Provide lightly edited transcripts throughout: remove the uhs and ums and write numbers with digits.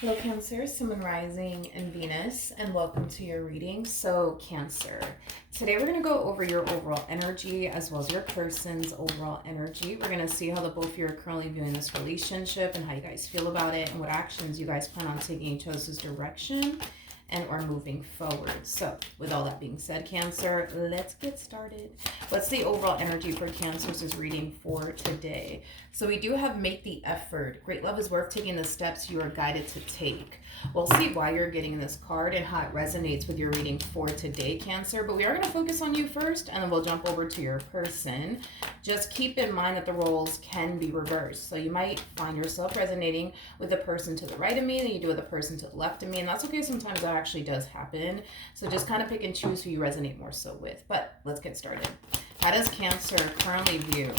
Hello, Cancer, Sun, Moon, Rising, and Venus, and welcome to your reading. So, Cancer, today we're going to go over your overall energy as well as your person's overall energy. We're going to see how the both of you are currently viewing this relationship and how you guys feel about it and what actions you guys plan on taking each other's direction and or moving forward. So, with all that being said, Cancer, let's get started. What's the overall energy for Cancer's reading for today? So we do have make the effort. Great love is worth taking the steps you are guided to take. We'll see why you're getting this card and how it resonates with your reading for today, Cancer. But we are going to focus on you first, and then we'll jump over to your person. Just keep in mind that the roles can be reversed. So you might find yourself resonating with the person to the right of me than you do with the person to the left of me. And that's okay. Sometimes that actually does happen. So just kind of pick and choose who you resonate more so with. But let's get started. How does Cancer currently view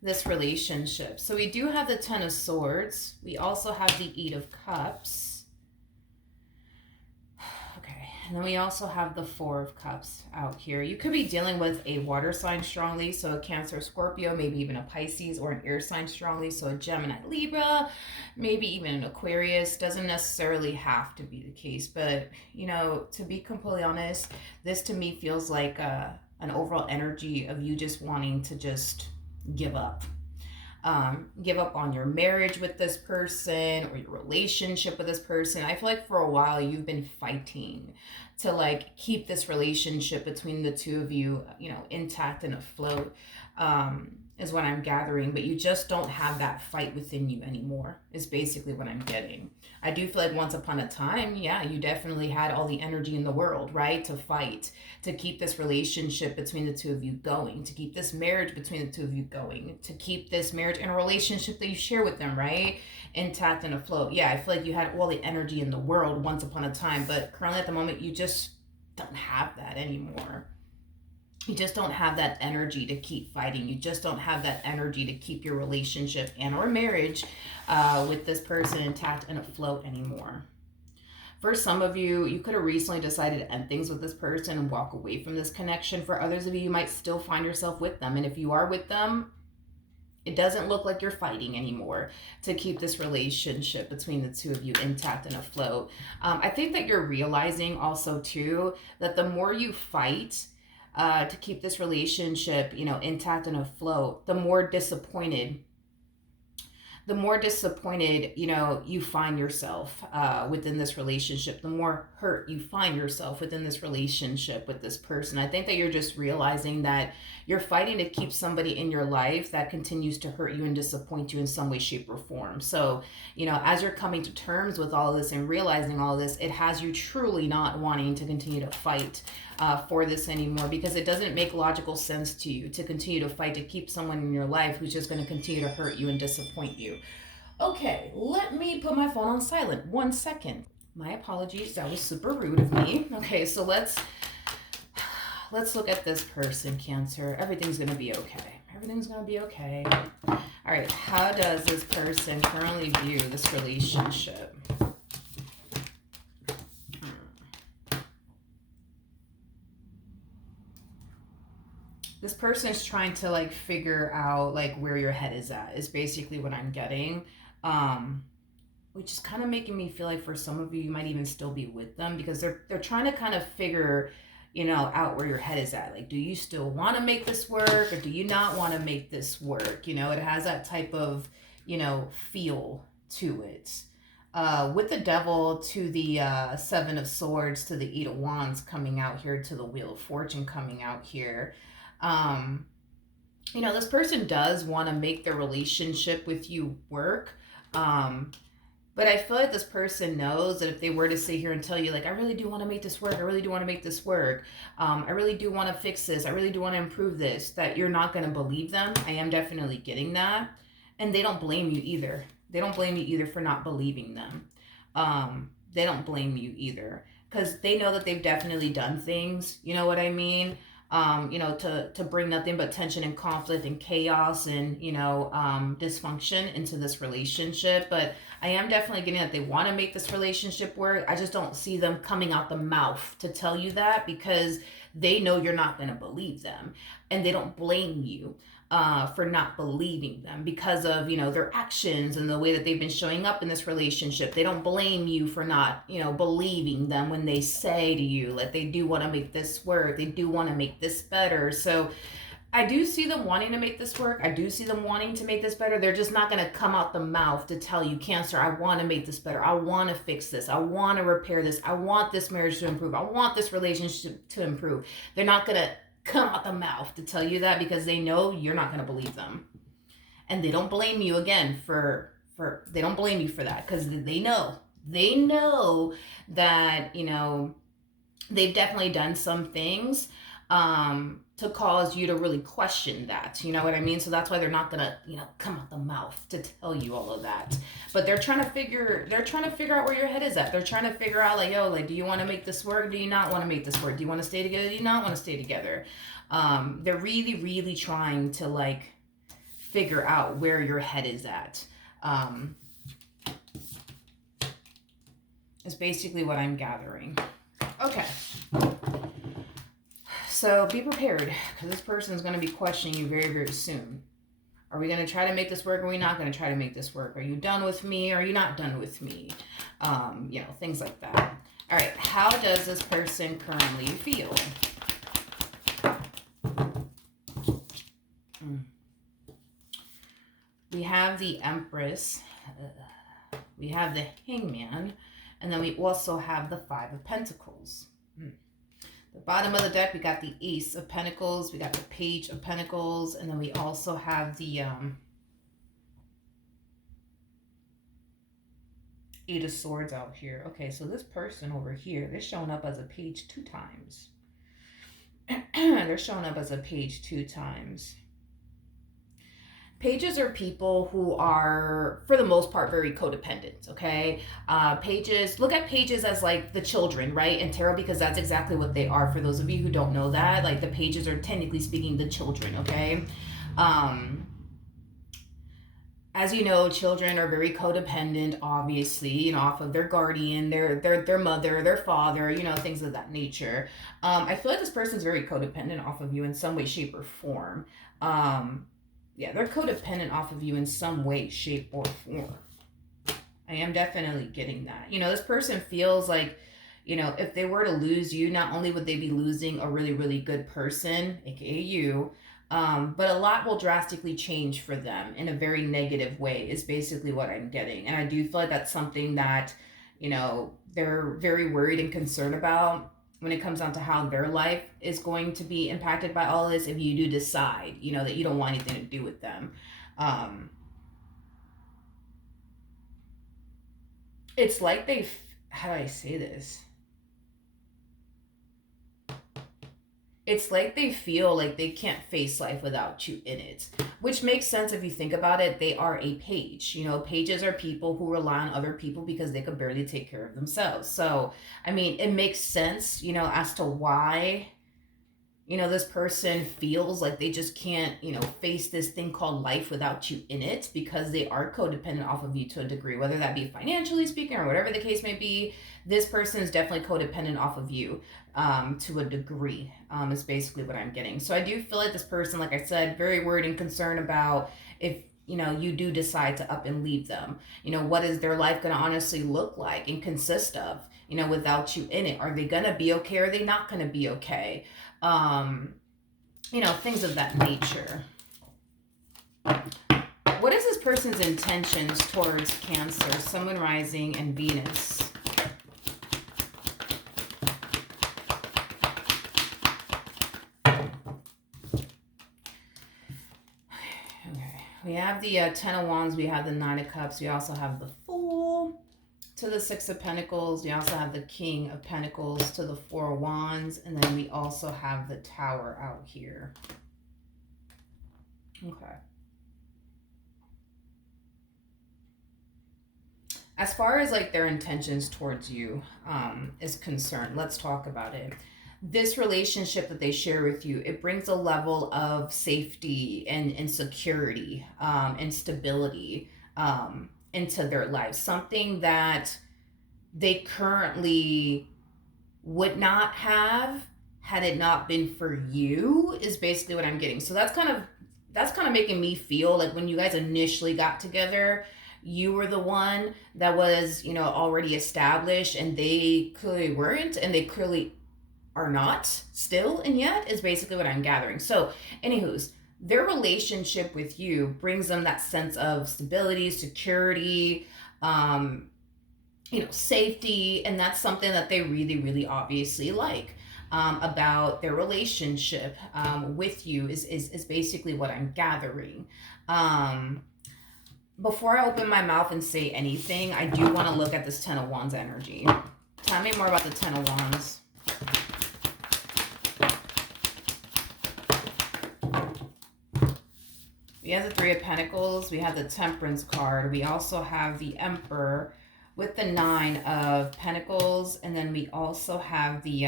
this relationship? So we do have the Ten of Swords. We also have the Eight of Cups. Okay, and then we also have the Four of Cups out here. You could be dealing with a water sign strongly, so a Cancer, Scorpio, maybe even a Pisces, or an air sign strongly, so a Gemini, Libra, maybe even an Aquarius. Doesn't necessarily have to be the case, but you know, to be completely honest, this to me feels like an overall energy of you just wanting to just give up. Give up on your marriage with this person or your relationship with this person. I feel like for a while you've been fighting to like keep this relationship between the two of you, you know, intact and afloat. Is what I'm gathering, but you just don't have that fight within you anymore, is basically what I'm getting. I do feel like once upon a time, yeah, you definitely had all the energy in the world, right? To fight, to keep this relationship between the two of you going, to keep this marriage between the two of you going, to keep this marriage and a relationship that you share with them, right? Intact and afloat. Yeah, I feel like you had all the energy in the world once upon a time, but currently at the moment, you just don't have that anymore. You just don't have that energy to keep fighting. You just don't have that energy to keep your relationship and or marriage with this person intact and afloat anymore. For some of you, you could have recently decided to end things with this person and walk away from this connection. For others of you, you might still find yourself with them. And if you are with them, it doesn't look like you're fighting anymore to keep this relationship between the two of you intact and afloat. I think that you're realizing also, too, that the more you fight, to keep this relationship, you know, intact and afloat, the more disappointed, you know, you find yourself within this relationship, the more hurt you find yourself within this relationship with this person. I think that you're just realizing that you're fighting to keep somebody in your life that continues to hurt you and disappoint you in some way, shape, or form. So, you know, as you're coming to terms with all of this and realizing all of this, it has you truly not wanting to continue to fight for this anymore, because it doesn't make logical sense to you to continue to fight to keep someone in your life who's just going to continue to hurt you and disappoint you. Okay, let me put my phone on silent. 1 second. My apologies, that was super rude of me. Okay, so let's look at this person, Cancer. Everything's gonna be okay. Everything's gonna be okay. All right, how does this person currently view this relationship? This person is trying to like figure out like where your head is at, is basically what I'm getting. Um, which is kind of making me feel like for some of you, you might even still be with them because they're trying to kind of figure, you know, out where your head is at. Like, do you still want to make this work, or do you not want to make this work? You know, it has that type of, you know, feel to it. With the Devil to the Seven of Swords to the Eight of Wands coming out here to the Wheel of Fortune coming out here. Um, you know, this person does want to make their relationship with you work. But I feel like this person knows that if they were to sit here and tell you, like, I really do want to make this work, I really do want to make this work, I really do want to fix this, I really do want to improve this, that you're not going to believe them. I am definitely getting that. And they don't blame you either. They don't blame you either for not believing them. They don't blame you either because they know that they've definitely done things, you know what I mean? You know, to bring nothing but tension and conflict and chaos and, you know, dysfunction into this relationship. But I am definitely getting that they want to make this relationship work. I just don't see them coming out the mouth to tell you that because they know you're not going to believe them and they don't blame you. for not believing them because of, their actions and the way that they've been showing up in this relationship. They don't blame you for not, believing them when they say to you, like, they do want to make this work. They do want to make this better. So I do see them wanting to make this work. I do see them wanting to make this better. They're just not going to come out the mouth to tell you, Cancer, I want to make this better. I want to fix this. I want to repair this. I want this marriage to improve. I want this relationship to improve. They're not going to come out the mouth to tell you that because they know you're not going to believe them. And they don't blame you again they don't blame you for that because they know that, they've definitely done some things to cause you to really question that. You know what I mean? So that's why they're not gonna, come out the mouth to tell you all of that. But they're trying to figure out where your head is at. They're trying to figure out, like, yo, like, do you want to make this work? Do you not want to make this work? Do you want to stay together? Do you not want to stay together? They're really, really trying to, like, figure out where your head is at. Is basically what I'm gathering. Okay. So be prepared because this person is going to be questioning you very, very soon. Are we going to try to make this work? Or are we not going to try to make this work? Are you done with me? Or are you not done with me? Things like that. All right. How does this person currently feel? We have the Empress. We have the Hangman. And then we also have the Five of Pentacles. The bottom of the deck, we got the Ace of Pentacles, we got the Page of Pentacles, and then we also have the Eight of Swords out here. Okay, so this person over here, they're showing up as a page 2 times. They're showing up as a page 2 times. Pages are people who are, for the most part, very codependent, okay? Pages, look at pages as like the children, right? In tarot, because that's exactly what they are. For those of you who don't know that, like the pages are technically speaking the children, okay? As you know, children are very codependent, obviously, off of their guardian, their mother, their father, things of that nature. I feel like this person's very codependent off of you in some way, shape, or form. Yeah, they're codependent off of you in some way, shape, or form. I am definitely getting that. This person feels like, if they were to lose you, not only would they be losing a really, really good person, aka you, but a lot will drastically change for them in a very negative way is basically what I'm getting. And I do feel like that's something that, they're very worried and concerned about when it comes down to how their life is going to be impacted by all this, if you do decide, that you don't want anything to do with them. It's like how do I say this? It's like they feel like they can't face life without you in it, which makes sense if you think about it. They are a page. Pages are people who rely on other people because they could barely take care of themselves. So, I mean, it makes sense, as to why, this person feels like they just can't, face this thing called life without you in it because they are codependent off of you to a degree, whether that be financially speaking or whatever the case may be. This person is definitely codependent off of you to a degree, is basically what I'm getting. So I do feel like this person, like I said, very worried and concerned about if, you do decide to up and leave them. What is their life going to honestly look like and consist of, without you in it? Are they going to be okay? Or are they not going to be okay? Things of that nature. What is this person's intentions towards Cancer, Sun, Moon, Rising, and Venus? We have the Ten of Wands, we have the Nine of Cups, we also have the Fool to the Six of Pentacles, we also have the King of Pentacles to the Four of Wands, and then we also have the Tower out here. Okay. As far as like their intentions towards you is concerned, let's talk about it. This relationship that they share with you, it brings a level of safety and security and stability into their lives. Something that they currently would not have had it not been for you is basically what I'm getting. So that's kind of that's kind of making me feel like when you guys initially got together, you were the one that was, already established, and they clearly weren't, and they clearly are not still and yet, is basically what I'm gathering. So, anywho's, their relationship with you brings them that sense of stability, security, um, safety, and that's something that they really, really obviously like. About their relationship with you is basically what I'm gathering. Um, Before I open my mouth and say anything, I do want to look at this Ten of Wands energy. Tell me more about the Ten of Wands. We have the Three of Pentacles. We have the Temperance card. We also have the Emperor with the Nine of Pentacles. And then we also have the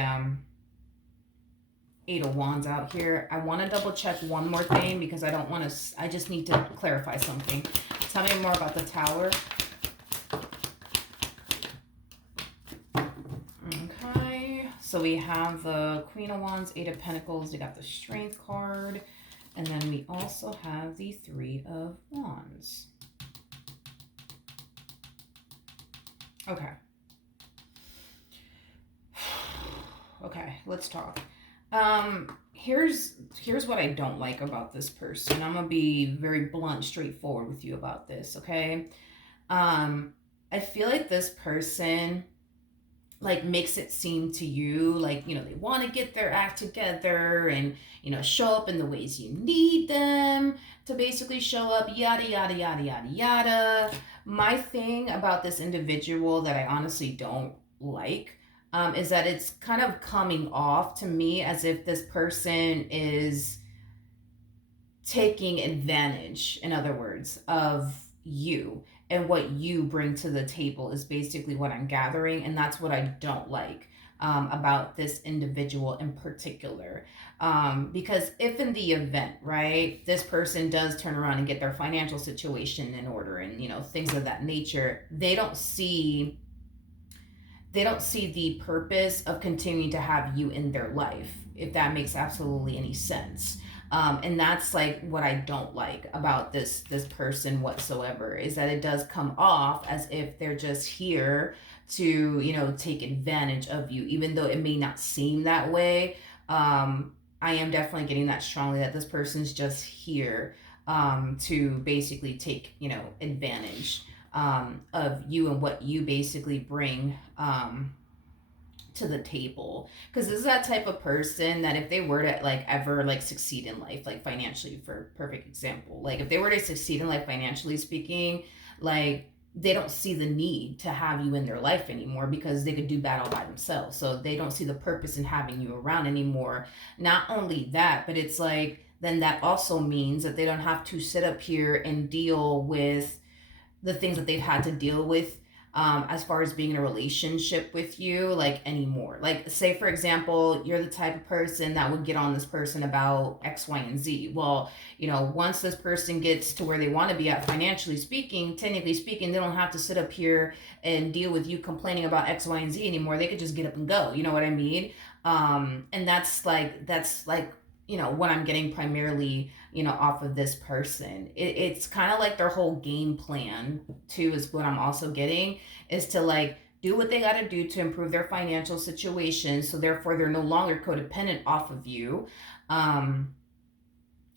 Eight of Wands out here. I want to double check one more thing because I don't want to, I just need to clarify something. Tell me more about the Tower. Okay, so we have the Queen of Wands, Eight of Pentacles. We got the Strength card. And then we also have the Three of Wands. Okay. Okay, let's talk. Here's what I don't like about this person. I'm gonna be very blunt, straightforward with you about this, okay? I feel like this person like makes it seem to you like, they want to get their act together and, show up in the ways you need them to basically show up, yada, yada, yada, yada, yada. My thing about this individual that I honestly don't like is that it's kind of coming off to me as if this person is taking advantage, in other words, of you and what you bring to the table is basically what I'm gathering. And that's what I don't like about this individual in particular. Because if in the event, right, this person does turn around and get their financial situation in order and, things of that nature, they don't see the purpose of continuing to have you in their life, if that makes absolutely any sense. And that's like what I don't like about this person whatsoever, is that it does come off as if they're just here to take advantage of you, even though it may not seem that way. I am definitely getting that strongly that this person's just here to basically take advantage of you and what you basically bring to the table. Because this is that type of person that if they were to like ever like succeed in life, like financially, for perfect example, like if they were to succeed in life financially speaking, like they don't see the need to have you in their life anymore because they could do that all by themselves. So they don't see the purpose in having you around anymore. Not only that, but it's like then that also means that they don't have to sit up here and deal with the things that they've had to deal with as far as being in a relationship with you, like anymore. Like, say, for example, you're the type of person that would get on this person about X, Y, and Z. Well, once this person gets to where they want to be at financially speaking, technically speaking, they don't have to sit up here and deal with you complaining about X, Y, and Z anymore. They could just get up and go. You know what I mean? And that's like, what I'm getting primarily, off of this person. It's kind of like their whole game plan too, is what I'm also getting, is to like do what they got to do to improve their financial situation. So therefore they're no longer codependent off of you.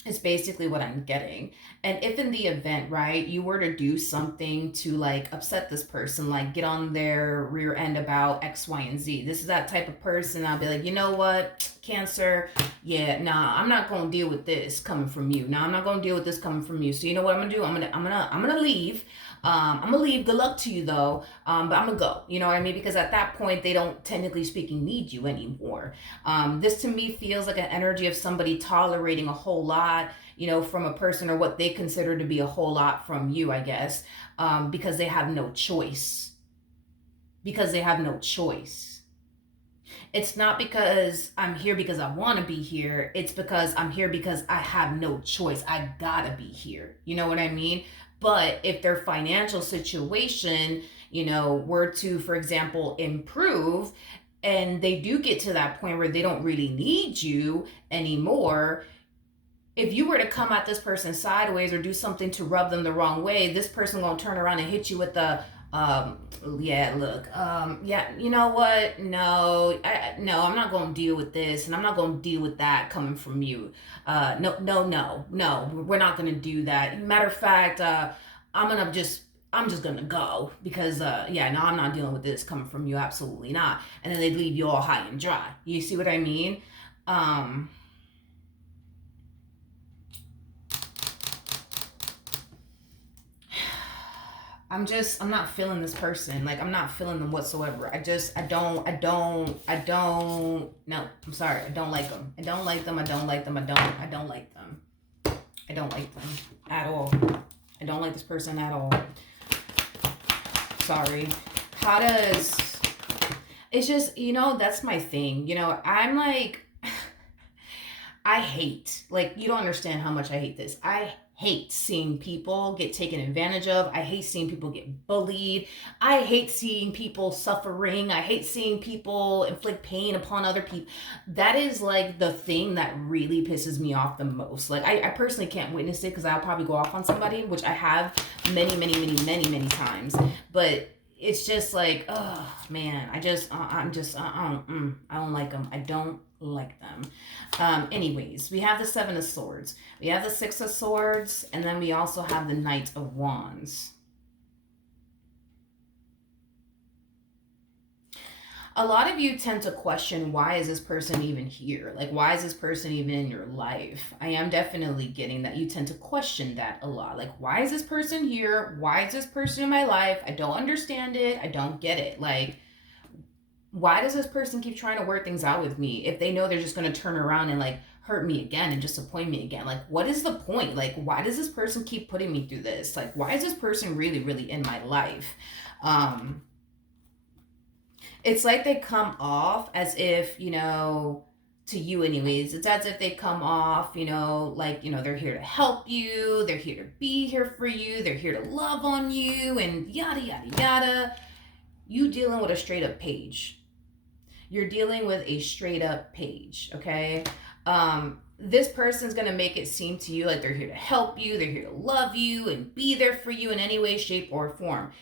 Is basically what I'm getting. And if in the event, right, you were to do something to like upset this person, like get on their rear end about X, Y, and Z, this is that type of person. I'll be like, you know what, Cancer, yeah, nah, I'm not gonna deal with this coming from you. Nah, I'm not gonna deal with this coming from you. So you know what I'm gonna do? I'm gonna leave. I'm gonna leave. Good luck to you though. But I'm gonna go. You know what I mean? Because at that point, they don't, technically speaking, need you anymore. This to me feels like an energy of somebody tolerating a whole lot, from a person, or what they consider to be a whole lot from you, I guess, because they have no choice. Because they have no choice. It's not because I'm here because I want to be here. It's because I'm here because I have no choice. I gotta be here. You know what I mean? But if their financial situation, were to, for example, improve, and they do get to that point where they don't really need you anymore, if you were to come at this person sideways or do something to rub them the wrong way, this person gonna turn around and hit you with the um yeah, look, yeah, you know what, no, no, I'm not gonna deal with this, and I'm not gonna deal with that coming from you. No, no, no, no, we're not gonna do that. Matter of fact, i'm gonna just I'm just gonna go because yeah, no, I'm not dealing with this coming from you, absolutely not. And then they leave you all high and dry. You see what I mean? um I'm not feeling this person. Like, I'm not feeling them whatsoever. No, I'm sorry. I don't like them. I don't like them. I don't like them. I don't like them. I don't like them at all. I don't like this person at all. Sorry. How does, it's just, that's my thing. I'm like, I hate, like, you don't understand how much I hate this. I hate seeing people get taken advantage of. I hate seeing people get bullied. I hate seeing people suffering. I hate seeing people inflict pain upon other people. That is like the thing that really pisses me off the most. Like, I personally can't witness it because I'll probably go off on somebody, which I have many, many, many, many, many times. But it's just like, oh man, I don't like them. I don't like them. Anyways, we have the Seven of Swords, we have the Six of Swords, and then we also have the Knight of Wands. A lot of you tend to question, why is this person even here? Like, why is this person even in your life? I am definitely getting that you tend to question that a lot. Like, why is this person here? Why is this person in my life? I don't understand it. I don't get it. Like, why does this person keep trying to work things out with me if they know they're just going to turn around and like hurt me again and disappoint me again? Like, what is the point? Like, why does this person keep putting me through this? Like, why is this person really, really in my life? It's like they come off as if, to you anyways, it's as if they come off, like, they're here to help you, they're here to be here for you, they're here to love on you, and yada, yada, yada. You dealing with a straight up page. You're dealing with a straight up page, okay? This person's gonna make it seem to you like they're here to help you, they're here to love you, and be there for you in any way, shape, or form.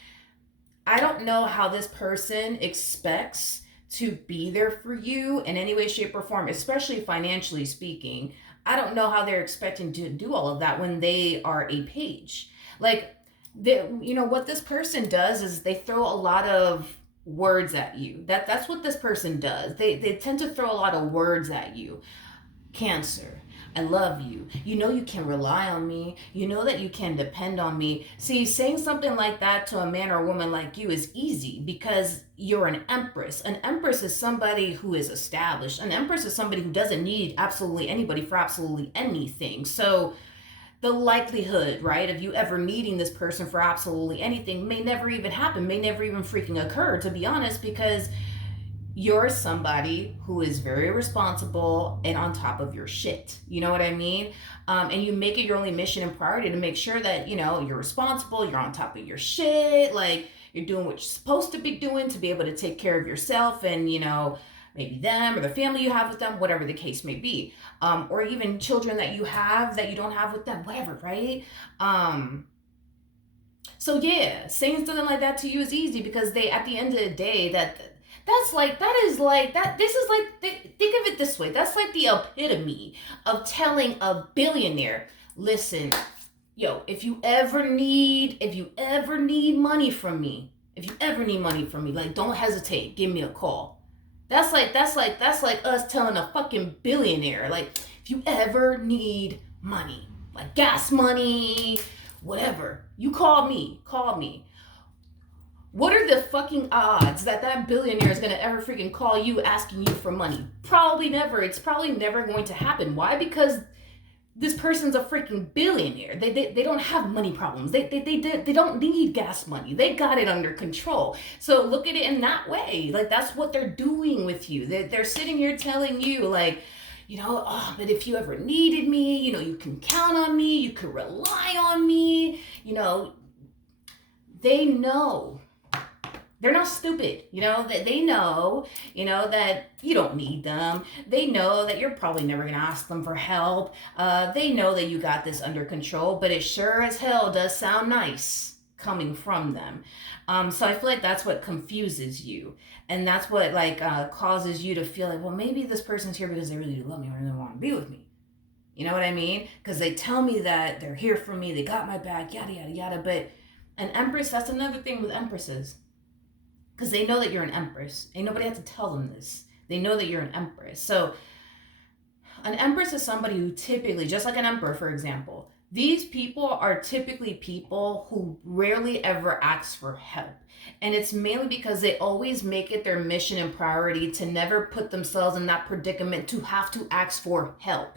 I don't know how this person expects to be there for you in any way, shape, or form, especially financially speaking. I don't know how they're expecting to do all of that when they are a page. Like, what this person does is they throw a lot of words at you. That's what this person does. They tend to throw a lot of words at you. Cancer, I love you. You know you can rely on me. You know that you can depend on me. See, saying something like that to a man or a woman like you is easy because you're an empress. An empress is somebody who is established. An empress is somebody who doesn't need absolutely anybody for absolutely anything. So the likelihood, right, of you ever needing this person for absolutely anything may never even happen, may never even freaking occur, to be honest, because you're somebody who is very responsible and on top of your shit. You know what I mean? And you make it your only mission and priority to make sure that, you're responsible, you're on top of your shit, like you're doing what you're supposed to be doing to be able to take care of yourself and, maybe them or the family you have with them, whatever the case may be. Or even children that you have that you don't have with them, whatever, right? So yeah, saying something like that to you is easy because they, at the end of the day, this is like, think of it this way. That's like the epitome of telling a billionaire, listen, yo, if you ever need money from me, like, don't hesitate, give me a call. That's like us telling a fucking billionaire, like, if you ever need money, like gas money, whatever, you call me. What are the fucking odds that billionaire is going to ever freaking call you asking you for money? Probably never. It's probably never going to happen. Why? Because this person's a freaking billionaire. They don't have money problems. They don't need gas money. They got it under control. So look at it in that way. Like, that's what they're doing with you. They're sitting here telling you, like, but if you ever needed me, you can count on me. You can rely on me. They know They're not stupid, you know, that they know, you know, that you don't need them. They know that you're probably never going to ask them for help. They know that you got this under control, but it sure as hell does sound nice coming from them. So I feel like that's what confuses you. And that's what like causes you to feel like, well, maybe this person's here because they really do love me or they want to be with me. You know what I mean? Because they tell me that they're here for me, they got my back, yada, yada, yada. But an empress, that's another thing with empresses. Because they know that you're an empress. Ain't nobody has to tell them this. They know that you're an empress. So an empress is somebody who typically, just like an emperor, for example, these people are typically people who rarely ever ask for help. And it's mainly because they always make it their mission and priority to never put themselves in that predicament to have to ask for help.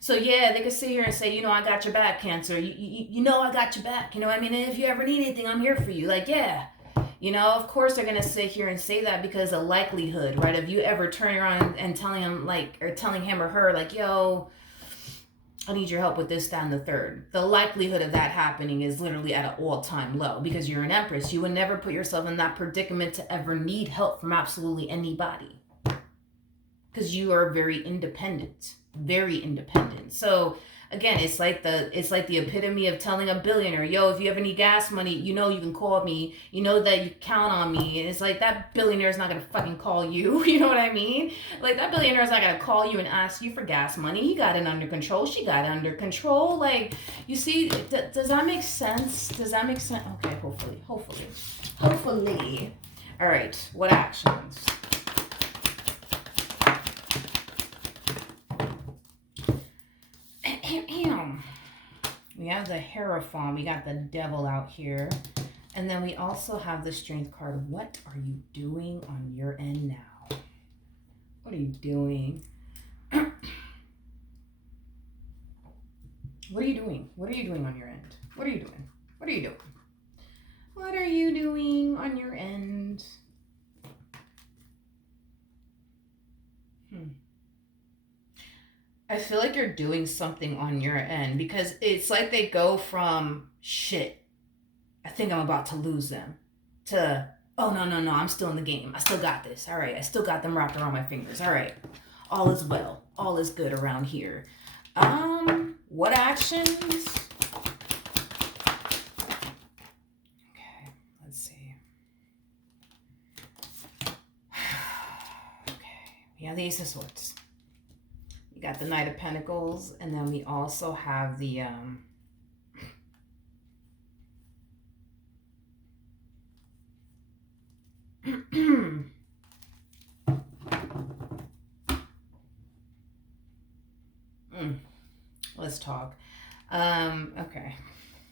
So yeah, they could sit here and say, you know, I got your back, Cancer. You know I got your back. You know what I mean? And if you ever need anything, I'm here for you. Like, yeah. You know, of course they're going to sit here and say that because the likelihood, right, of you ever turning around and telling him, like, or telling him or her, like, yo, I need your help with this, that, and the third. The likelihood of that happening is literally at an all-time low because you're an empress. You would never put yourself in that predicament to ever need help from absolutely anybody because you are very independent. Very independent. So again, it's like the epitome of telling a billionaire, yo, if you ever need gas money, you know you can call me. You know that you count on me. And it's like that billionaire is not gonna fucking call you. You know what I mean? Like that billionaire is not gonna call you and ask you for gas money. He got it under control. She got it under control. Like, you see, does that make sense? Does that make sense? Okay, hopefully. All right, what actions? We have the Hierophant. We got the Devil out here. And then we also have the Strength card. What are you doing on your end now? What are you doing? What are you doing? What are you doing on your end? What are you doing? What are you doing? What are you doing on your end? I feel like you're doing something on your end because it's like they go from shit, I think I'm about to lose them, to, oh, no, I'm still in the game. I still got this. All right. I still got them wrapped around my fingers. All right. All is well. All is good around here. What actions? Okay. Let's see. Okay. We have the Ace of Swords. Got the Knight of Pentacles, and then we also have the let's talk. Okay.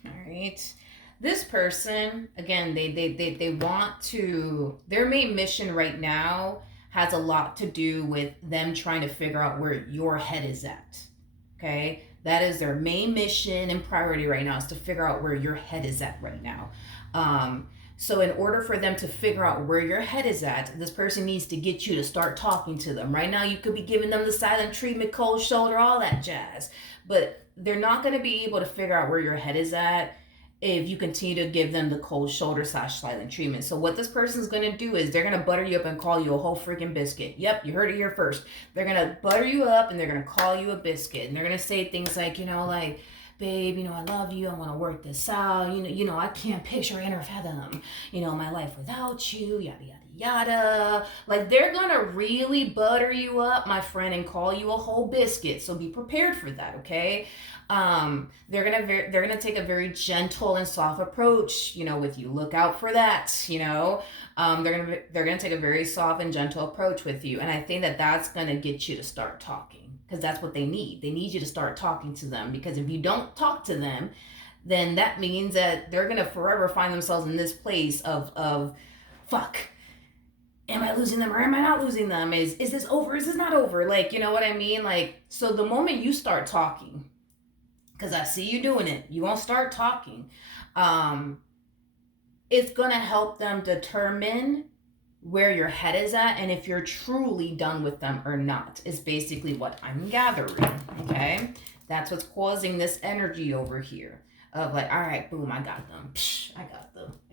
All right. This person, again, they want to, their main mission right now has a lot to do with them trying to figure out where your head is at. Okay? That is their main mission and priority right now, is to figure out where your head is at right now. So in order for them to figure out where your head is at, this person needs to get you to start talking to them. Right now, you could be giving them the silent treatment, cold shoulder, all that jazz. But they're not going to be able to figure out where your head is at if you continue to give them the cold shoulder / silent treatment. So what this person's going to do is they're going to butter you up and call you a whole freaking biscuit. Yep, you heard it here first. They're going to butter you up and they're going to call you a biscuit. And they're going to say things like, you know, like, babe, you know, I love you. I want to work this out. You know, I can't picture in or fathom, you know, my life without you, yada, yada, yada. Like, they're going to really butter you up, my friend, and call you a whole biscuit. So be prepared for that, okay? They're gonna take a very gentle and soft approach, you know, with you. Look out for that, you know. They're gonna take a very soft and gentle approach with you, and I think that that's gonna get you to start talking, because that's what they need. They need you to start talking to them, because if you don't talk to them, then that means that they're gonna forever find themselves in this place of fuck. Am I losing them or am I not losing them? Is this over? Is this not over? Like, you know what I mean? Like, so the moment you start talking, because I see you doing it, you won't start talking, it's going to help them determine where your head is at and if you're truly done with them or not, is basically what I'm gathering, okay? That's what's causing this energy over here. of like, all right, boom, I got them. Psh, I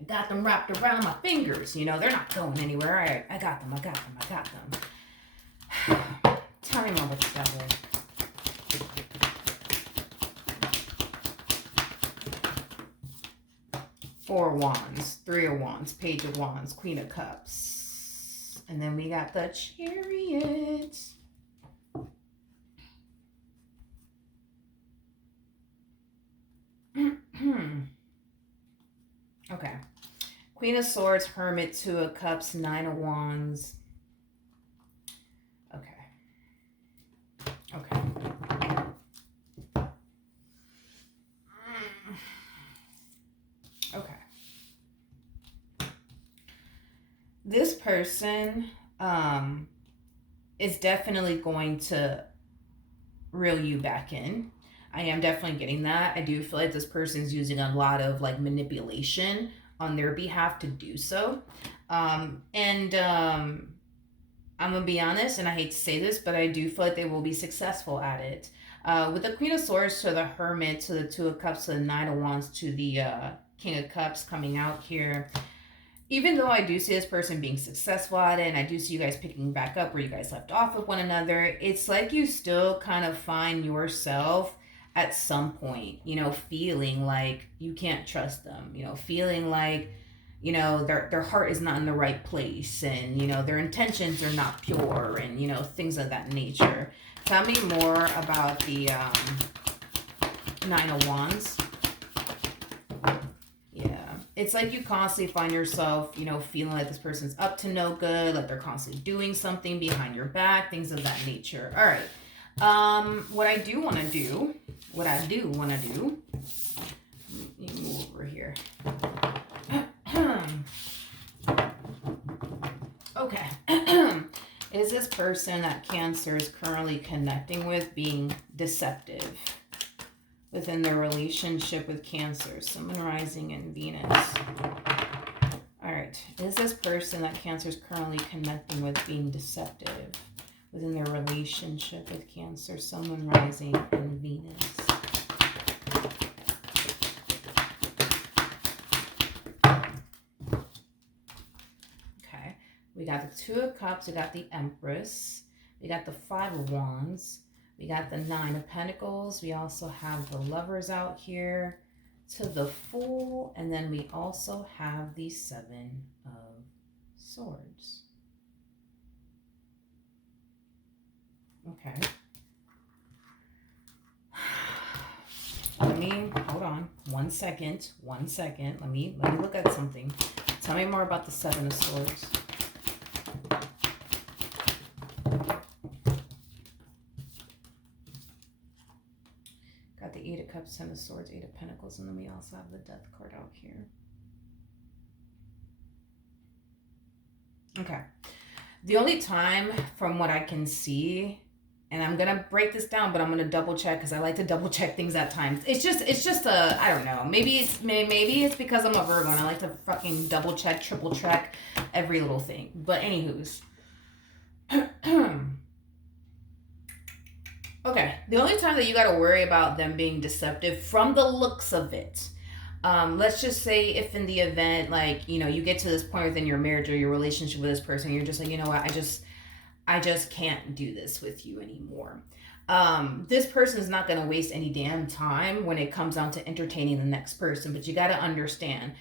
got them wrapped around my fingers. You know, they're not going anywhere. All right, I got them. Tell me more about the devil. Four of Wands, Three of Wands, Page of Wands, Queen of Cups. And then we got the Chariot. Okay. Queen of Swords, Hermit, Two of Cups, Nine of Wands. Okay. Okay. This person is definitely going to reel you back in. I am definitely getting that. I do feel like this person's using a lot of like manipulation on their behalf to do so. I'm gonna be honest, and I hate to say this, but I do feel like they will be successful at it. With the Queen of Swords to the Hermit to the Two of Cups to the Nine of Wands to the King of Cups coming out here. Even though I do see this person being successful at it, and I do see you guys picking back up where you guys left off with one another, it's like you still kind of find yourself at some point, you know, feeling like you can't trust them, you know, feeling like, you know, their heart is not in the right place, and, you know, their intentions are not pure, and, you know, things of that nature. Tell me more about the Nine of Wands. Yeah, it's like you constantly find yourself, you know, feeling like this person's up to no good, like they're constantly doing something behind your back, things of that nature. All right. What I do want to do, let me move over here. Okay. Is this person that Cancer is currently connecting with being deceptive within their relationship with Cancer, Sun, Rising, and Venus? All right. Is this person that Cancer is currently connecting with being deceptive within their relationship with Cancer, Sun, Rising, and Venus? Okay. We got the Two of Cups. We got the Empress. We got the Five of Wands. We got the Nine of Pentacles. We also have the Lovers out here to the Fool. And then we also have the Seven of Swords. Okay. Hold on. One second. Let me look at something. Tell me more about the Seven of Swords. Got the Eight of Cups, Ten of Swords, Eight of Pentacles, and then we also have the Death card out here. Okay. The only time from what I can see, and I'm going to break this down, but I'm going to double check because I like to double check things at times. It's just a, I don't know. Maybe it's because I'm a Virgo and I like to fucking double check, triple check every little thing. But anywho's. Okay. The only time that you got to worry about them being deceptive from the looks of it. Let's just say if in the event, like, you know, you get to this point within your marriage or your relationship with this person, you're just like, you know what, I just can't do this with you anymore. This person is not going to waste any damn time when it comes down to entertaining the next person. But you got to understand,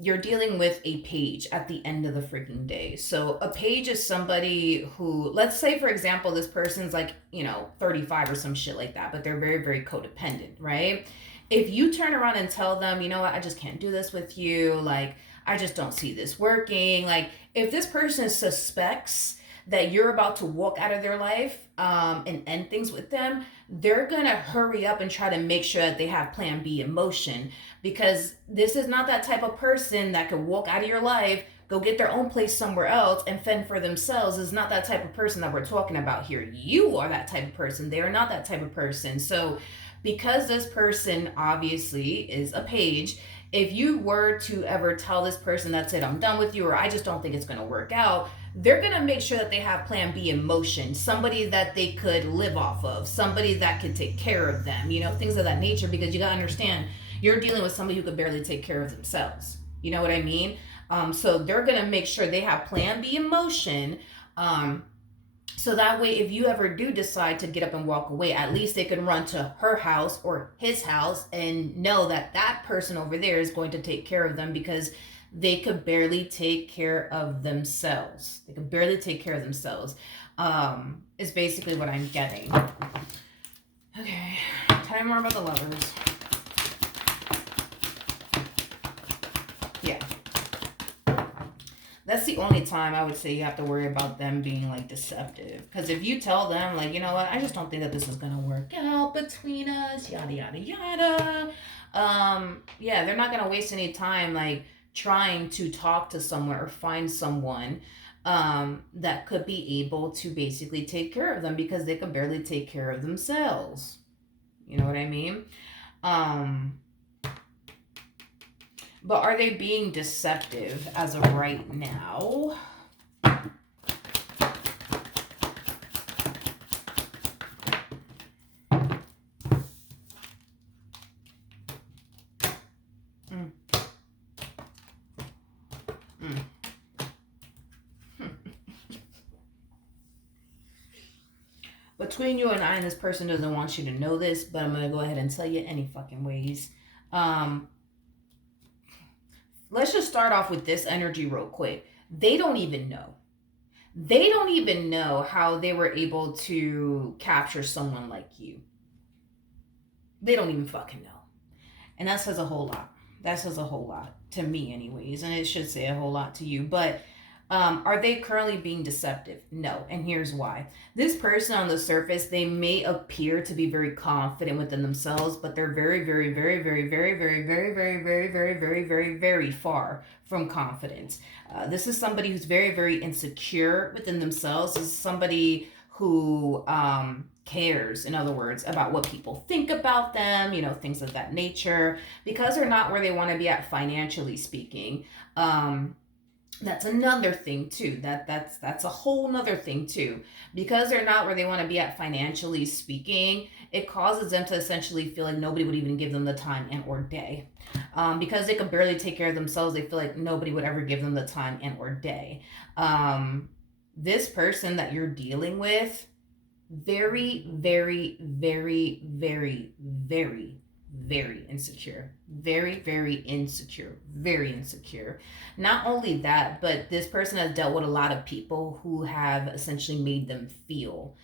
you're dealing with a page at the end of the freaking day. So a page is somebody who, let's say, for example, this person's like, you know, 35 or some shit like that, but they're very, very codependent, right? If you turn around and tell them, you know what, I just can't do this with you. Like, I just don't see this working. Like, if this person suspects that you're about to walk out of their life and end things with them, they're going to hurry up and try to make sure that they have plan B in motion, because this is not that type of person that could walk out of your life, go get their own place somewhere else and fend for themselves. Is not that type of person that we're talking about here. You are that type of person. They are not that type of person. So because this person obviously is a page, if you were to ever tell this person, that's it, I'm done with you, or I just don't think it's going to work out, they're going to make sure that they have plan B in motion, somebody that they could live off of, somebody that could take care of them, you know, things of that nature. Because you got to understand, You're dealing with somebody who could barely take care of themselves. You know what I mean? So they're gonna make sure they have plan B in motion. So that way, if you ever do decide to get up and walk away, at least they can run to her house or his house and know that that person over there is going to take care of them, because they could barely take care of themselves. They could barely take care of themselves. Is basically what I'm getting. Okay, tell me more about the lovers. Yeah. That's the only time I would say you have to worry about them being like deceptive. Because if you tell them, like, you know what, I just don't think that this is gonna work out between us, yada yada yada. Yeah, they're not gonna waste any time like trying to talk to someone or find someone that could be able to basically take care of them, because they can barely take care of themselves. You know what I mean? But are they being deceptive as of right now? Mm. Mm. Between you and I, this person doesn't want you to know this, but I'm going to go ahead and tell you any fucking ways. Let's just start off with this energy real quick. They don't even know. They don't even know how they were able to capture someone like you. They don't even fucking know. And that says a whole lot. That says a whole lot to me anyways. And it should say a whole lot to you. But are they currently being deceptive? No. And here's why. This person on the surface, they may appear to be very confident within themselves, but they're very, very, very, very, very, very, very, very, very, very, very, very, very far from confidence. This is somebody who's very, very insecure within themselves. This is somebody who cares, in other words, about what people think about them, you know, things of that nature, because they're not where they want to be at financially speaking. That's another thing too. That's a whole nother thing too. Because they're not where they want to be at financially speaking, it causes them to essentially feel like nobody would even give them the time and or day. Because they can barely take care of themselves, they feel like nobody would ever give them the time and or day. This person that you're dealing with, very, very, very, very, very, very insecure. Very, very insecure. Very insecure. Not only that, but this person has dealt with a lot of people who have essentially made them feel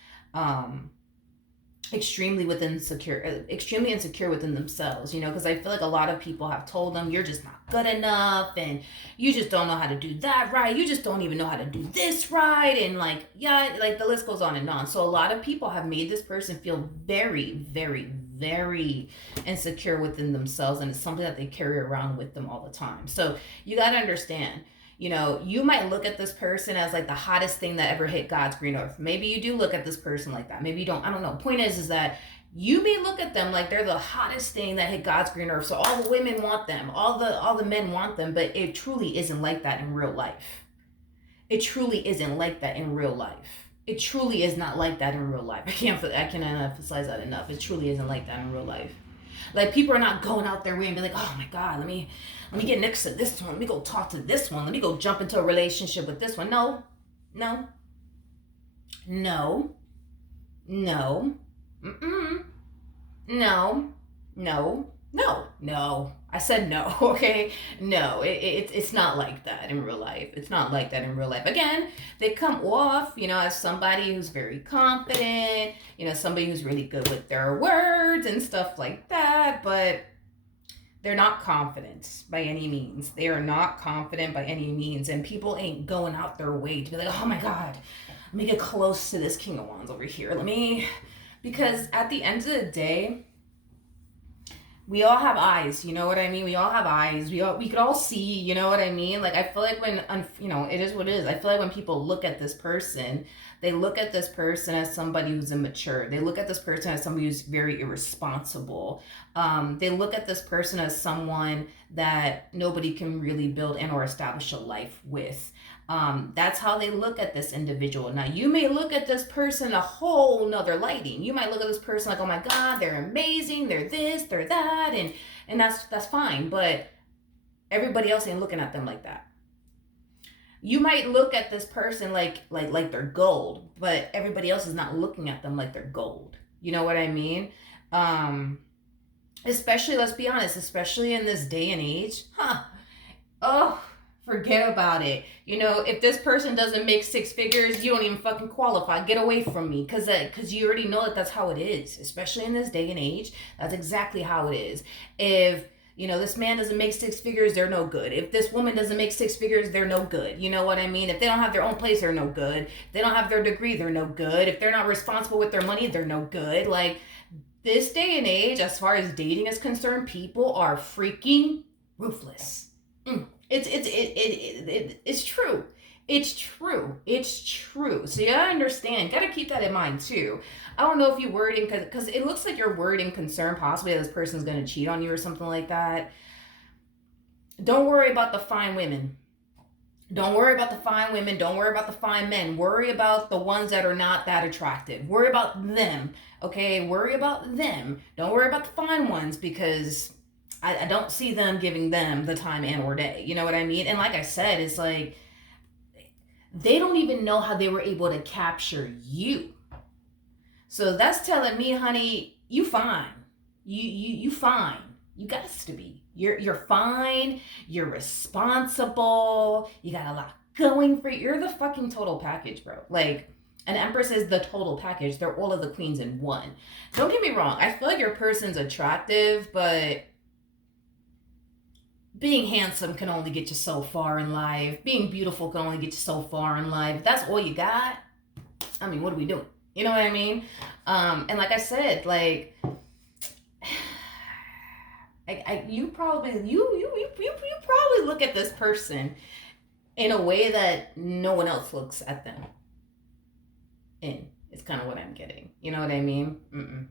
extremely insecure within themselves, you know, because I feel like a lot of people have told them, you're just not good enough, and you just don't know how to do that right, you just don't even know how to do this right, and like, yeah, like the list goes on and on. So a lot of people have made this person feel very, very, very insecure within themselves, and it's something that they carry around with them all the time. So you got to understand, you know, you might look at this person as like the hottest thing that ever hit God's green earth. Maybe you do look at this person like that. Maybe you don't. I don't know. Point is that you may look at them like they're the hottest thing that hit God's green earth. So all the women want them, all the men want them, but it truly isn't like that in real life. It truly isn't like that in real life. It truly is not like that in real life. I cannot emphasize that enough. It truly isn't like that in real life. Like, people are not going out their way and be like, oh my God, let me get next to this one. Let me go talk to this one. Let me go jump into a relationship with this one. No, no, no, no, mm-mm, no, no, no, no. I said no, okay? No, it's not like that in real life. It's not like that in real life. Again, they come off, you know, as somebody who's very confident, you know, somebody who's really good with their words and stuff like that, but they're not confident by any means. They are not confident by any means, and people ain't going out their way to be like, oh my God, let me get close to this King of Wands over here. Because at the end of the day, we all have eyes, you know what I mean? We all have eyes. We could all see, you know what I mean? Like, I feel like when, you know, it is what it is. I feel like when people look at this person, they look at this person as somebody who's immature. They look at this person as somebody who's very irresponsible. They look at this person as someone that nobody can really build and or establish a life with. That's how they look at this individual. Now, you may look at this person a whole nother lighting. You might look at this person like, oh my God, they're amazing, they're this, they're that, and that's fine. But everybody else ain't looking at them like that. You might look at this person like they're gold, but everybody else is not looking at them like they're gold. You know what I mean? Especially, let's be honest, especially in this day and age, oh, forget about it. You know, if this person doesn't make six figures, you don't even fucking qualify. Get away from me, because you already know that that's how it is. Especially in this day and age, that's exactly how it is. If you know, this man doesn't make six figures, they're no good. If this woman doesn't make six figures, they're no good. You know what I mean? If they don't have their own place, they're no good. If they don't have their degree, they're no good. If they're not responsible with their money, they're no good. Like, this day and age, as far as dating is concerned, people are freaking ruthless. It's true. It's true. It's true. So you gotta understand. Gotta keep that in mind too. I don't know if you worried because it looks like you're worried and concerned possibly that this person's gonna cheat on you or something like that. Don't worry about the fine women. Don't worry about the fine women. Don't worry about the fine men. Worry about the ones that are not that attractive. Worry about them. Okay? Worry about them. Don't worry about the fine ones, because I don't see them giving them the time and or day. You know what I mean? And like I said, it's like they don't even know how they were able to capture you. So that's telling me, honey, you fine. You fine. You got to be. You're fine. You're responsible. You got a lot going for you. You're the fucking total package, bro. Like, an empress is the total package. They're all of the queens in one. Don't get me wrong. I feel like your person's attractive, but being handsome can only get you so far in life. Being beautiful can only get you so far in life. If that's all you got, I mean, what are we doing? You know what I mean? And like I said, like, you probably look at this person in a way that no one else looks at them in. It's kind of what I'm getting. You know what I mean?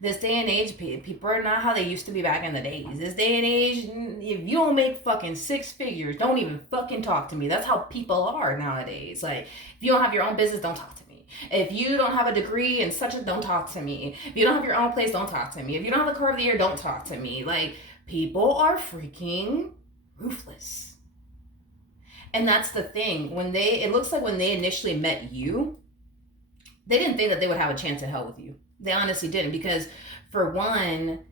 This day and age, people are not how they used to be back in the days. This day and age, if you don't make fucking six figures, don't even fucking talk to me. That's how people are nowadays. Like, if you don't have your own business, don't talk to me. If you don't have a degree and such, don't talk to me. If you don't have your own place, don't talk to me. If you don't have the car of the year, don't talk to me. Like, people are freaking ruthless. And that's the thing. It looks like when they initially met you, they didn't think that they would have a chance in hell with you. They honestly didn't, because for one,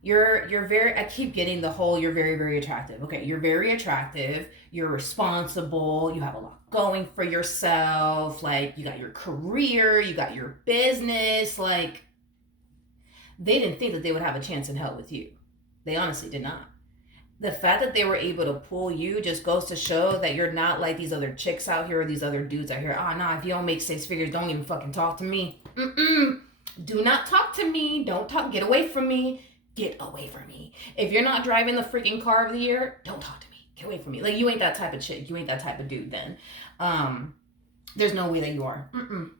you're very, I keep getting the whole, you're very, very attractive. Okay, you're very attractive, you're responsible, you have a lot going for yourself, like, you got your career, you got your business, like, they didn't think that they would have a chance in hell with you. They honestly did not. The fact that they were able to pull you just goes to show that you're not like these other chicks out here or these other dudes out here. Oh, nah, if you don't make six figures, don't even fucking talk to me. Do not talk to me. Don't talk. Get away from me. Get away from me. If you're not driving the freaking car of the year, don't talk to me. Get away from me. Like, you ain't that type of chick. You ain't that type of dude then. There's no way that you are. And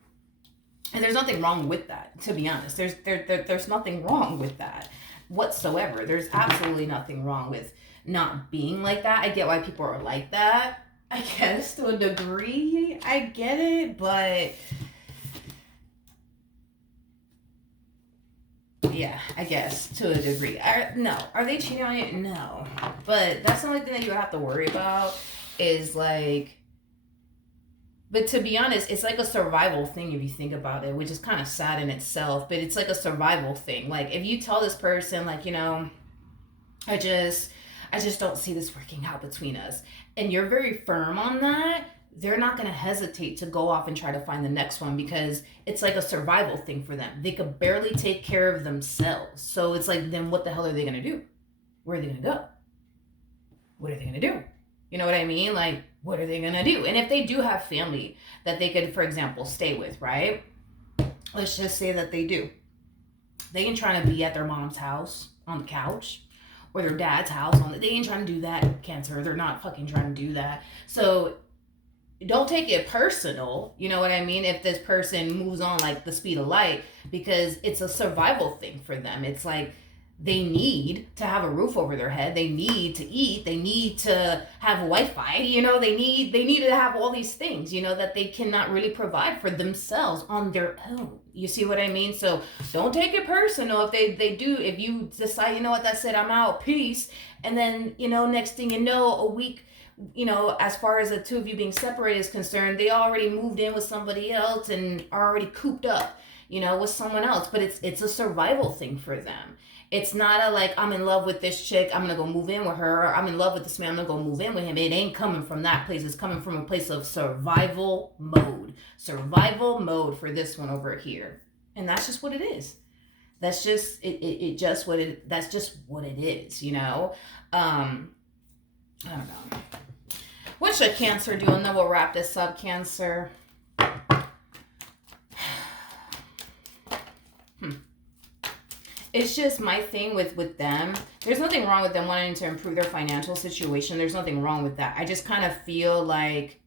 there's nothing wrong with that, to be honest. There's nothing wrong with that whatsoever. There's absolutely nothing wrong with not being like that. I get why people are like that. I guess to a degree. I get it, but yeah, I guess to a degree. No. Are they cheating on you? No. But that's the only thing that you have to worry about is like, but to be honest, it's like a survival thing if you think about it, which is kind of sad in itself, but it's like a survival thing. Like, if you tell this person, like, you know, I just don't see this working out between us, and you're very firm on that, they're not going to hesitate to go off and try to find the next one, because it's like a survival thing for them. They could barely take care of themselves. So it's like, then what the hell are they going to do? Where are they going to go? What are they going to do? You know what I mean? Like, what are they going to do? And if they do have family that they could, for example, stay with, right? Let's just say that they do. They ain't trying to be at their mom's house on the couch, or their dad's house they ain't trying to do that, Cancer. They're not fucking trying to do that. So don't take it personal, you know what I mean, if this person moves on like the speed of light, because it's a survival thing for them. It's like They need to have a roof over their head. They need to eat. They need to have Wi-Fi. They need to have all these things, that they cannot really provide for themselves on their own. You see what I mean? So don't take it personal if they do. If you decide, that's it, I'm out, peace, and then next thing you know, a week, as far as the two of you being separated is concerned, they already moved in with somebody else and are already cooped up, with someone else. But it's a survival thing for them. It's not a like, I'm in love with this chick, I'm gonna go move in with her, or I'm in love with this man, I'm gonna go move in with him. It ain't coming from that place. It's coming from a place of survival mode. Survival mode for this one over here. And that's just what it is. That's just that's just what it is, I don't know. What should Cancer do? And then we'll wrap this up, Cancer. It's just my thing with them. There's nothing wrong with them wanting to improve their financial situation. There's nothing wrong with that. I just kind of feel like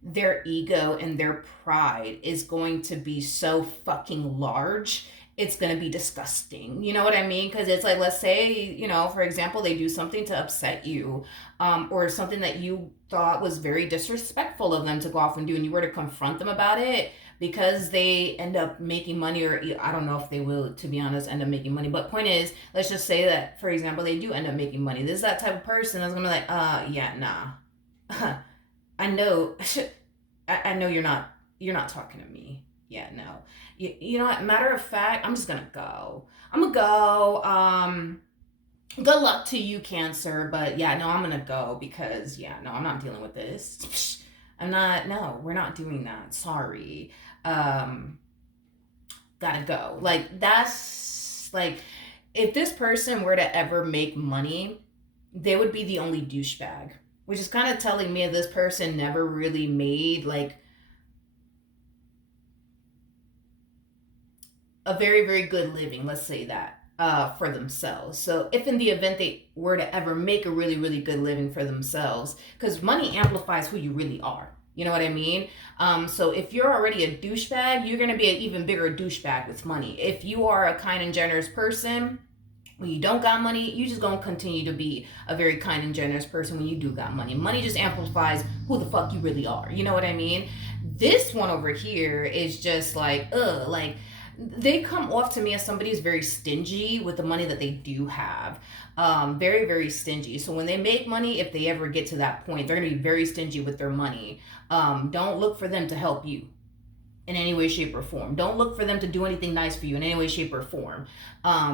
their ego and their pride is going to be so fucking large. It's going to be disgusting. You know what I mean? Because it's like, let's say, for example, they do something to upset you, or something that you thought was very disrespectful of them to go off and do, and you were to confront them about it, because they end up making money, or I don't know if they will, to be honest, end up making money. But point is, let's just say that, for example, they do end up making money. This is that type of person that's going to be like, yeah, nah. I know, I know you're not talking to me. Yeah, no. You know what? Matter of fact, I'm just going to go. I'm going to go. Good luck to you, Cancer. But yeah, no, I'm going to go because, yeah, no, I'm not dealing with this. No, we're not doing that. Sorry. Gotta go. Like, that's like, if this person were to ever make money, they would be the only douchebag, which is kind of telling me this person never really made like a very, very good living, let's say that, for themselves. So if in the event they were to ever make a really, really good living for themselves, because money amplifies who you really are. You know what I mean? So if you're already a douchebag, you're going to be an even bigger douchebag with money. If you are a kind and generous person, when you don't got money, you just going to continue to be a very kind and generous person when you do got money. Money just amplifies who the fuck you really are. You know what I mean? This one over here is just like, like, they come off to me as somebody who's very stingy with the money that they do have. Very, very stingy. So when they make money, if they ever get to that point, they're going to be very stingy with their money. Don't look for them to help you in any way, shape, or form. Don't look for them to do anything nice for you in any way, shape, or form.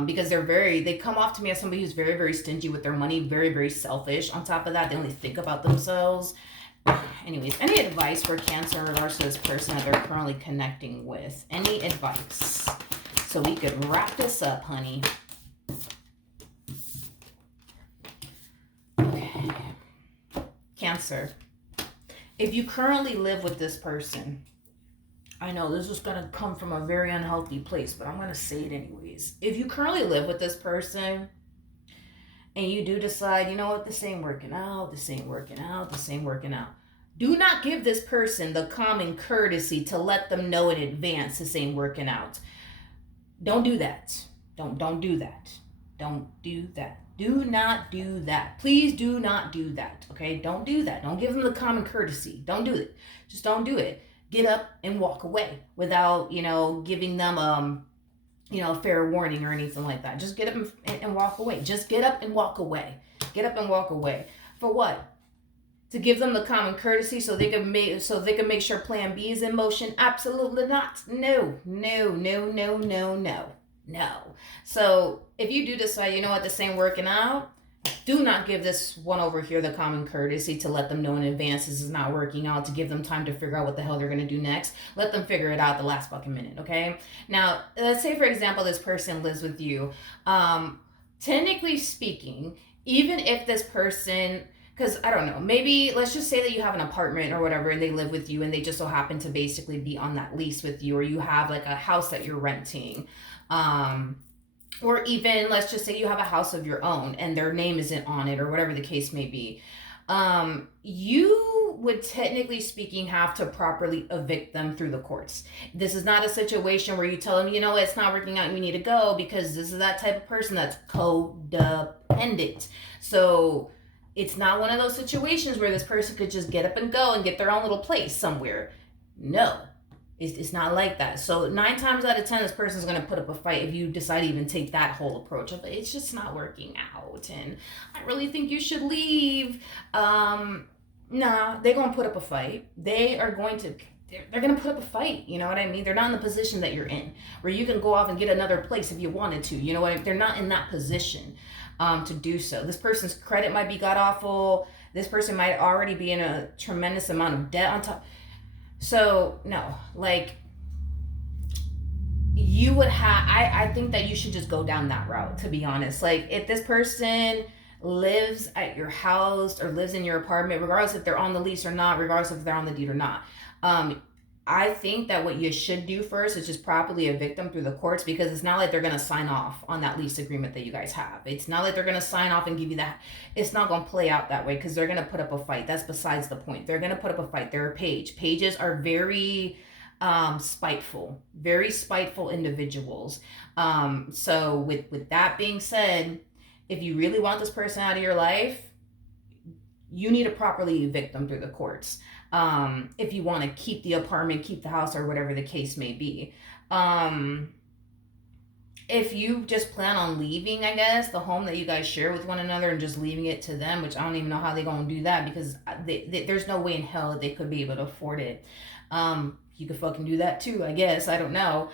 Because they come off to me as somebody who's very, very stingy with their money, very, very selfish. On top of that, they only think about themselves. Anyways, any advice for Cancer in regards to this person that they're currently connecting with? Any advice? So we could wrap this up, honey. Okay. Cancer. If you currently live with this person, I know this is going to come from a very unhealthy place, but I'm going to say it anyways. If you currently live with this person and you do decide, you know what, this ain't working out, do not give this person the common courtesy to let them know in advance this ain't working out. Don't do that. Don't do that. Don't do that. Do not do that. Please do not do that. Okay? Don't do that. Don't give them the common courtesy. Don't do it. Just don't do it. Get up and walk away without, giving them a fair warning or anything like that. Just get up and walk away. Just get up and walk away. Get up and walk away. For what? To give them the common courtesy so they can make sure plan B is in motion? Absolutely not. No. So if you do decide, you know what, this ain't working out, do not give this one over here the common courtesy to let them know in advance this is not working out, to give them time to figure out what the hell they're going to do next. Let them figure it out the last fucking minute, okay? Now, let's say, for example, this person lives with you. Technically speaking, even if this person, because I don't know, maybe let's just say that you have an apartment or whatever and they live with you and they just so happen to basically be on that lease with you, or you have like a house that you're renting. Or even let's just say you have a house of your own and their name isn't on it, or whatever the case may be. You would technically speaking have to properly evict them through the courts. This is not a situation where you tell them, you know, it's not working out, you need to go, because this is that type of person that's codependent. So it's not one of those situations where this person could just get up and go and get their own little place somewhere. No, it's not like that. So 9 times out of 10, this person's going to put up a fight if you decide to even take that whole approach of it's just not working out and I really think you should leave. Nah, they're going to put up a fight. They're going to put up a fight. You know what I mean? They're not in the position that you're in where you can go off and get another place if you wanted to. You know what I mean? They're not in that position to do so. This person's credit might be god awful. This person might already be in a tremendous amount of debt on top. So no, like you would have, I think that you should just go down that route, to be honest. Like if this person lives at your house or lives in your apartment, regardless if they're on the lease or not, regardless if they're on the deed or not, I think that what you should do first is just properly evict them through the courts, because it's not like they're going to sign off on that lease agreement that you guys have. It's not like they're going to sign off and give you that. It's not going to play out that way, because they're going to put up a fight. That's besides the point. They're going to put up a fight. They're a page. Pages are very spiteful individuals. So with that being said, if you really want this person out of your life, you need to properly evict them through the courts. If you want to keep the apartment, keep the house, or whatever the case may be. If you just plan on leaving, I guess, the home that you guys share with one another and just leaving it to them, which I don't even know how they're going to do that, because there's no way in hell that they could be able to afford it. You could fucking do that too, I guess. I don't know.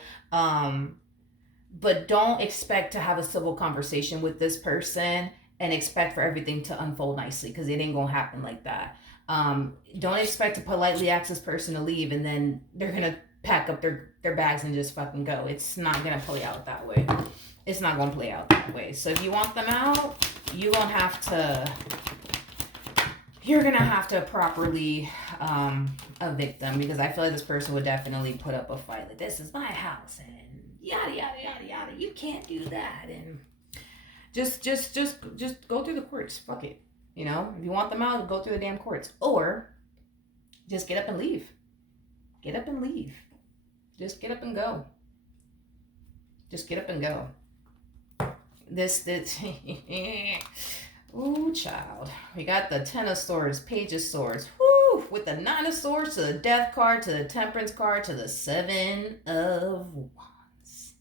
But don't expect to have a civil conversation with this person and expect for everything to unfold nicely, because it ain't going to happen like that. Don't expect to politely ask this person to leave and then they're going to pack up their bags and just fucking go. It's not going to play out that way. It's not going to play out that way. So if you want them out, you're going to have to properly evict them, because I feel like this person would definitely put up a fight. Like, this is my house and yada, yada, yada, yada. You can't do that. And just go through the courts. Fuck it. You know, if you want them out, go through the damn courts. Or just get up and leave. Get up and leave. Just get up and go. Just get up and go. This ooh, child. We got the 10 of swords, page of swords. Woo! With the 9 of swords to the death card, to the temperance card, to the 7 of wands.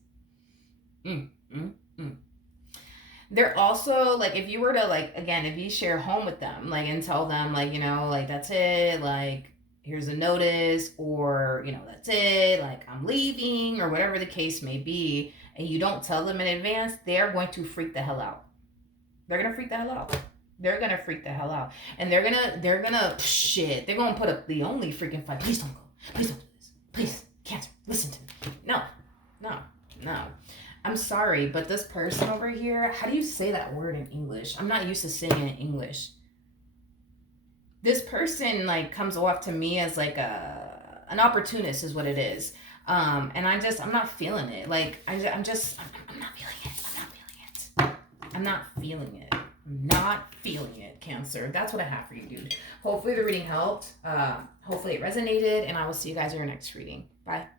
They're also, like, if you were to, like, again, if you share a home with them, like, and tell them, like, you know, like, that's it, like, here's a notice, or, you know, that's it, like, I'm leaving, or whatever the case may be, and you don't tell them in advance, they're going to freak the hell out. They're going to freak the hell out. They're going to freak the hell out. And they're going to put up the only freaking fight. Please don't go. Please don't do this. Please, Cancer, listen to me. No. I'm sorry, but this person over here, how do you say that word in English? I'm not used to saying it in English. This person, like, comes off to me as, like, an opportunist is what it is. And I'm not feeling it. Like, I'm not feeling it. I'm not feeling it, Cancer. That's what I have for you, dude. Hopefully the reading helped. Hopefully it resonated, and I will see you guys in your next reading. Bye.